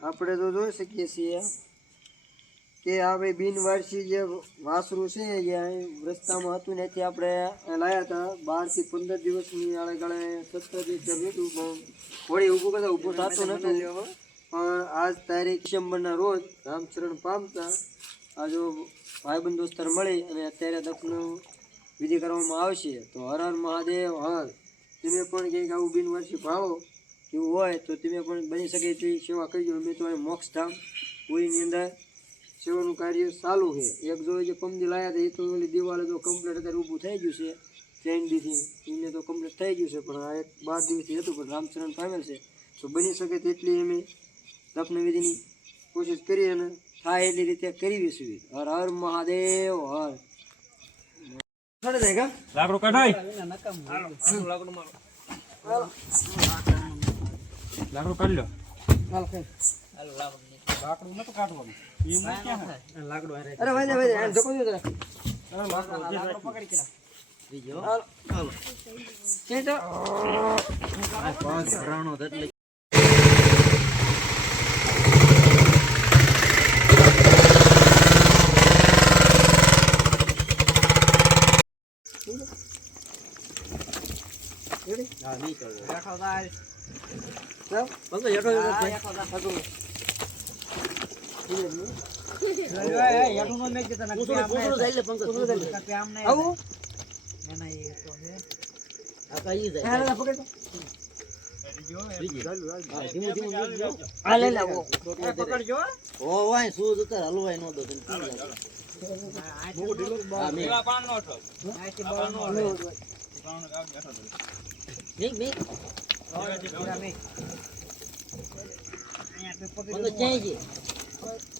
આપણે તો જોઈ શકીએ છીએ કે આ ભાઈ બિનવારસી જે વાસરું છે જે રસ્તામાં હતું ને ત્યાંથી આપણે લાયા હતા. બારથી પંદર દિવસની આળે ગાળે સત્તર દિવસ હતું પણ હોળી ઊભું કરતા ઊભું થતું નતું પણ આજ તારીખ ડિસેમ્બરના રોજ રામચરણ પામતા આ જો ભાઈબંધ દોસ્તર મળી અને અત્યારે દફનું વિધિ કરવામાં આવશે. તો હર હર મહાદેવ હર. તમે પણ કંઈક આવું બિનવારસી ભાળો એવું હોય તો તમે પણ બની શકે તેવી સેવા કરજો. અમે તો અહીં મોક્ષધામ પુરીની અંદર સેવાનું કાર્ય ચાલુ છે. એક જો જે પમદી લાયા હતા એ તો ઓલી દિવાલે તો કમ્પ્લીટ અત્યારે ઊભું થઈ ગયું છે. ત્રણ દીથી એને તો કમ્પ્લીટ થઈ ગયું છે પણ આ એક બાર દિવસથી હતું પણ રામચરણ પામેલ છે. તો બની શકે તેટલી અમે દફન વિધિની કોશિશ કરી અને થાય એટલી રીતે કરવી છે હર હર મહાદેવ હર. છોડી દે કા લાકડું કઢાય લાકડું કાઢ લો. લાકડું નતું કાઢવાનું. ક્યાં અરે ભાઈ ભાઈ આ ધક્કો દો જરા હાલ. હાલો. કે તો આવું હાલ પકડ આ લઈ લાવો પેલા પાન નો હતો ક્યાંય બસ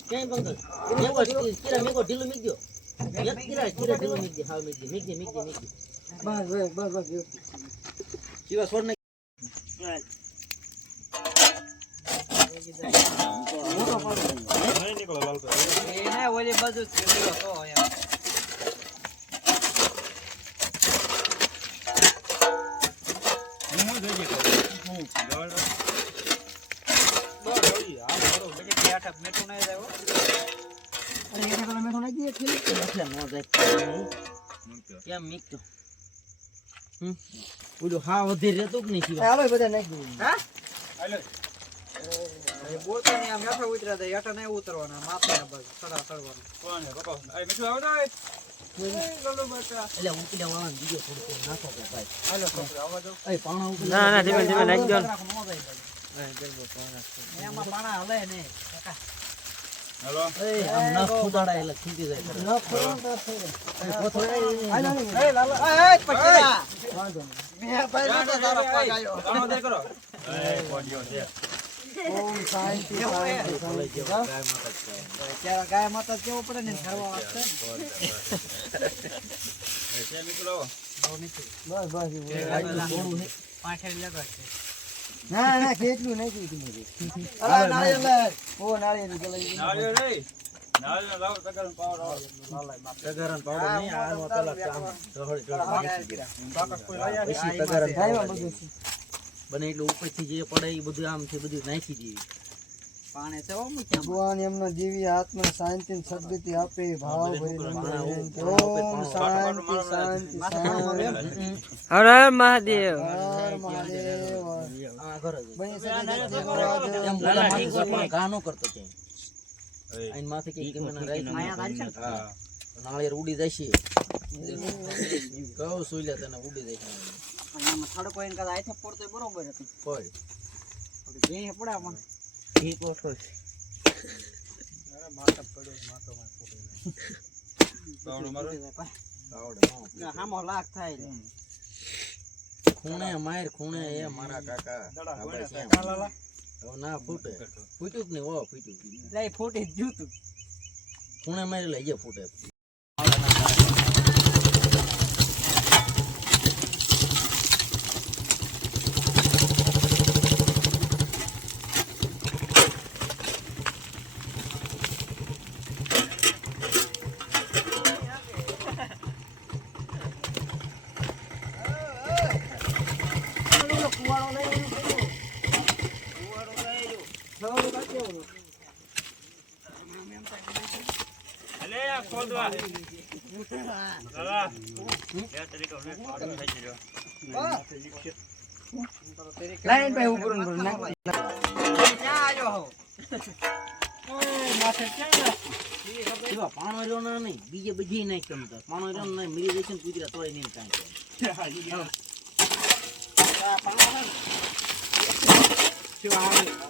ક્યાંય બસ નહીં નીકળો લાલ ઢીલું મીક ગયો એક જવાડ બસ ઢીલું મીક ગયો લગે મીક ગયો મીક ગયો મીક ગયો મીક ગયો બસ બસ બસ કે નહીં હાલો એ બધા નાખી દે આલે કોણ હે પપ્પા આ મીઠું તો એ લલો બટા એટલે ઉકલ્યા વાળા બીજો થોડું નાખો કે ભાઈ હાલો છોકરા આવવા દો. એ પાણા ઉકલી ના ના ધીમે ધીમે નાખી દો હાલો એ આમ નખ છૂટી જાય ન એ- ને. વાંધો નહીં. કરો એ પોડિયો દે. શાંતિ શાંતિ શાંતિ. હા? એ છે મીઠું લાવો બસ હે. ના ના કેટલું નાખ્યું મેં અલા નાળિયેર લે. ઓ નાળિયેર જલાઈ નાળિયેર નહીં નાળિયેર લાવ તગર પાવર આવો. તગારાનો પાવડો નહીં, આનો પેલા આમ ઢહળી ઢહળી નાખી. દીધા. બાકસ કોઈ લાયા આવે પછી થાય બધું બને એટલે ઉપરથી જે પડે એ બધું આમથી બધું નાખી દઈએ. ભગવાન એમના જીવી આત્મા શાંતિ ને સદગતિ આપે ભાવ. ઓમ શાંતિ શાંતિ શાંતિ. હર હર મહાદેવ. હર મહાદેવ. આ ઉડી જશે બની સુઈ તે દેવરાજ. ઉડી બોલા માથે પણ ઘા ન કરતો ક્યાંય. એ, આઈને માથે કંઈક કેમેરા રાખી હા. નાળિયેર ઉડી જશે. કહું પડ્યો તને ઉડી જશે. પડ ઈ કોઠો છે. પાવડો મારો? આવડે, હા. ખૂણે માર ખૂણે એ મારા કાકા. આભાઈ છે ના ફૂટે. ફૂટ્યું જ નહીં? ઓ ફૂટ્યું. ખૂણે મારી લઈ જાય ફૂટે. લાઈન ભાઈ ઉપર પાણો રહ્યો ના નહીં બીજે બધી નહીં કમતા પાણો રહ્યો નહીં મિલી જશે ને તો તોય નહીં કાંઈ. પાણા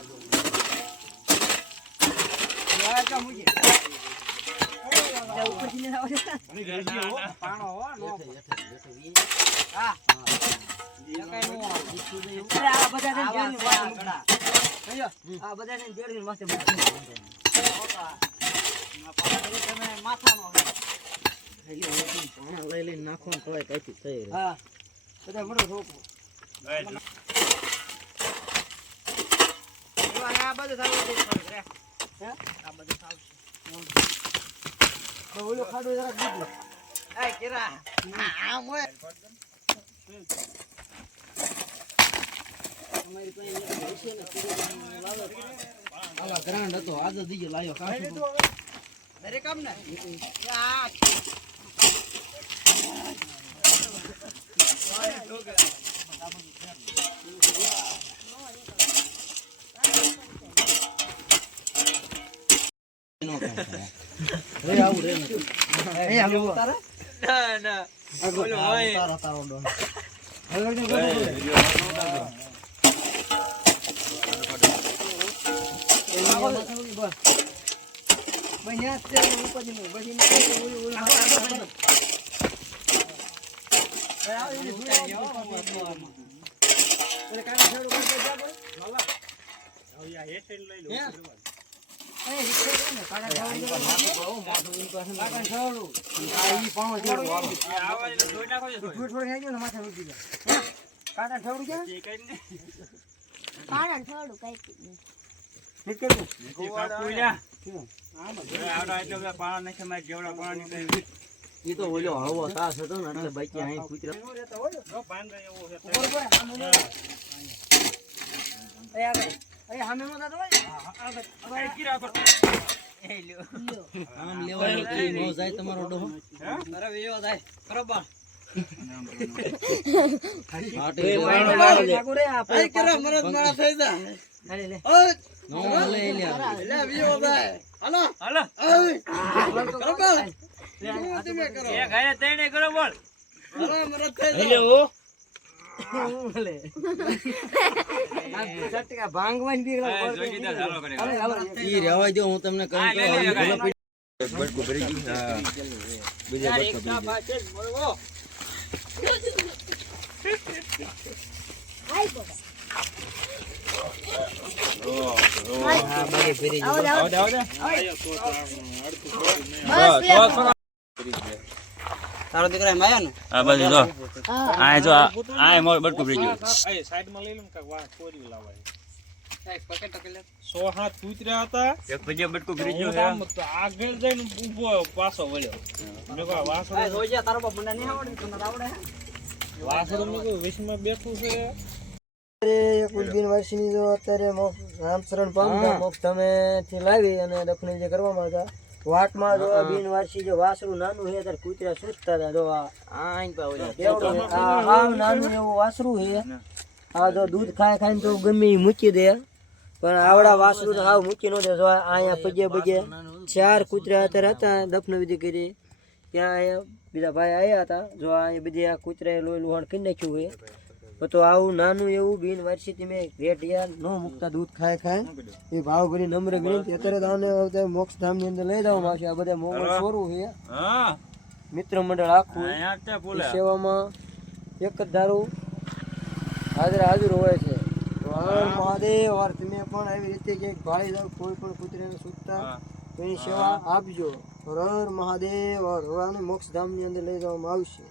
લઈ લઈને નાખો ને તોય કાંઈથી થઈ. હા. બધા મોટો બધું તો ઓલો ખાડો જરાક દીધો. તમારી પાસે એક હશે ને તીરંદાજી લાવો. આવા ગ્રાન્ડ હતો આજે દીજો લાયો કાઢો ને? નો કાંઈ થાય. રે આવું રે નથી. એ હાલો તારે ના ના આગળ તારો તારો ડોન હવે વળગે ગોઠવો. બન્યા જ છે ને ઉપાધિ નહીં. બધી નહીં. ઓલું- ઓલું માથે આગળ બન્યું. હવે આ એની ભૂલ આવતી. એટલે કાંઈ છેડો કરી દે આપણે. એ એ તો ઓલો હળવો તાસ હતો ને એટલે બાકી અહીં કૂતરા ઉપર ઉપર આગળ એ સામે નો થતો હોય આગળ આમ લેવાની કઈ નો જાય તમારો ડોહો. અરે એ ઘરે તઈને કરો બોલ. લે. આ ચટકા ભાંગવાની. ઈ રહેવા દો હું તમને કહું હા, તો હા, તારો દીકરા એમ આવ્યો ને? હા બસ જો. આ જો આ મોર બટકું ભરી ગયું. સો હાથ કૂતર્યા હતા. એક પછી બટકું ભરી ગયું હું આગળ જઈને ઊભો પાછો વળ્યો. મેં કહ્યું, આ વાસણું તારો બાપ મને નહીં આવડે તને આવડે વાસણું મેં કહ્યું, વિષમાં બેઠું છે. કુલબીન વર્ષની જો અત્યારે મોક્ષ રામચરણ પામતા મોક્ષ તમે થી લાવી અને દફને જે કરવામાં હતા. વાટમાં જો આ બિન વારસી જો વાસરું નાનું હે ત્યારે કૂતરા સુસ્તા હતા. જો આ આ આઈન પા કેવડું આ નાનું એવું વાસરું છે. આ જો દૂધ ખાય ખાઈને તો ગમે એ મૂકી દે. પણ આવડા વાસરું તો હાવ મૂકી ન દે. જો અહીંયા પગે પગે ચાર કૂતરા અત્યારે હતા દફન વિધિ કરી. ત્યાં બીજા ભાઈ આવ્યા હતા. જો આ બધી આ કૂતરાએ લોહી લુહાણ કરી નાખ્યું હોય તો આવું નાનું એવું બિન વાર્ષિક તમે ભેટ યાર ન મૂકતા દૂધ ખાય ખાય. એ ભાવ ભરી નમ્ર વિનંતી. અત્યારે તો આને મોક્ષ ધામની અંદર લઈ જવામાં આવશે. આ બધા મોગલ છોરું છે. મિત્ર મંડળ આખું સેવામાં એક જ ધારું હાજર હાજર હોય છે. મહાદેવ વાર તમે પણ આવી રીતે કે ભાળી જાવ કોઈ પણ કૂતરાને સૂતતા તો એની સેવા આપજો. હર મહાદેવ હર મોક્ષ ધામની અંદર લઈ જવામાં આવશે.